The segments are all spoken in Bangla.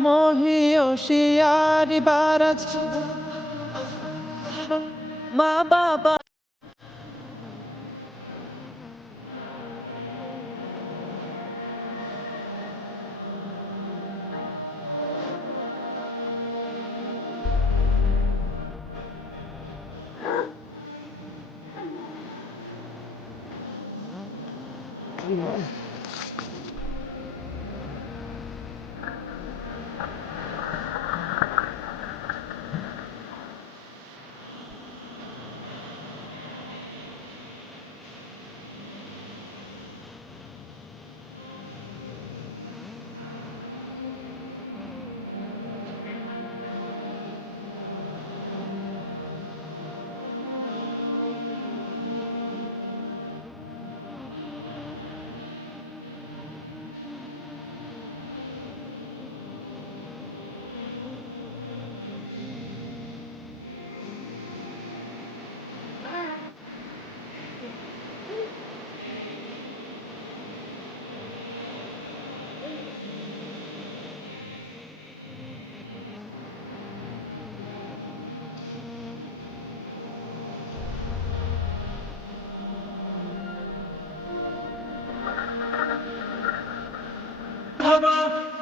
মহিয়সিয়ারি বারাজ মা বাবা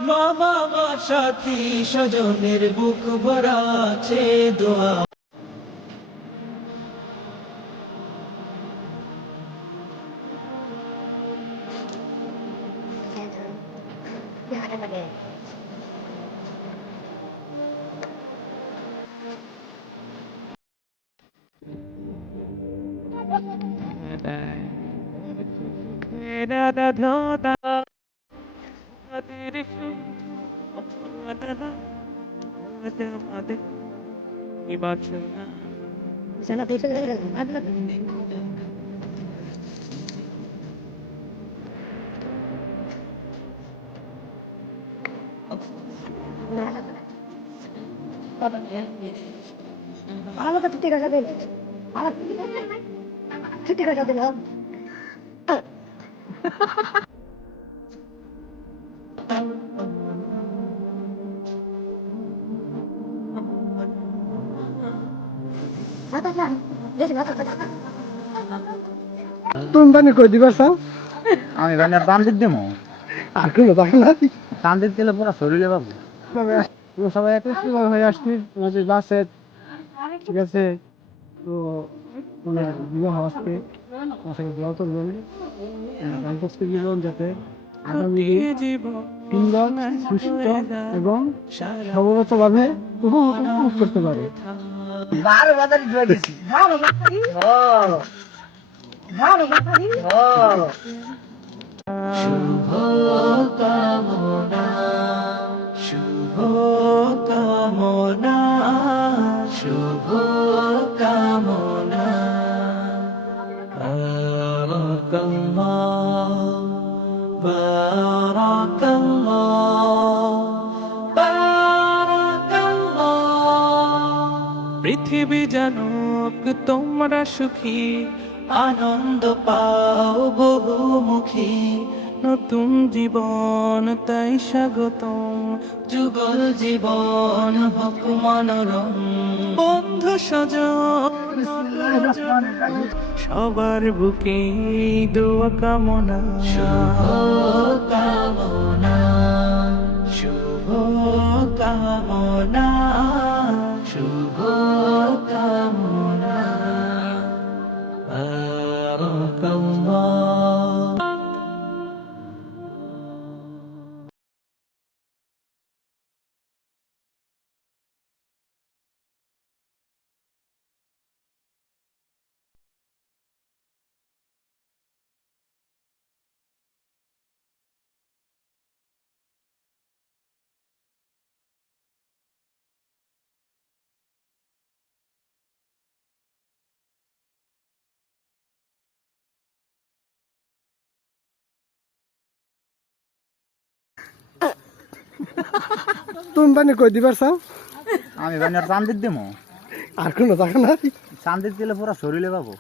মা বাবা সাথী স্বজনের বুক ভরা আছে দোয়া ভালো তো ঠিক আছে ভালো ঠিক আছে তুমি বানি কই দিবা চাও আমি বানার দাম দিতে দেবো আর কোনো থাকে না দাম দিতে গেলে পুরো শরীরে পাবো সবাই একত্রিত হয়ে আসছি আমাদের বাসে ঠিক আছে তো মানে বিবাহ আসছে বিবাহ তো বললি জীবন যাতে আগামী সুন্দর সুস্থ এবং সবলতভাবে উপভোগ করতে পারে শুভ কামনা শুভ কামনা শুভ কামনা পৃথিবী জানুক তোমরা সুখী আনন্দ পাও বহুমুখী নতুন জীবন তাই স্বাগতম যুগল জীবন হোক মনোরম বন্ধু স্বজন সবার বুকে দোয়া কামনা শুভ কামনা শুভ কামনা শুভ কামনা বারাকাল্লাহ তুমি বানি কই দিবা চাও আমি বানার দাম দিতে দেবো আর কোনো থাকে না দাম দিতে গেলে পুরো শরীরে পাবো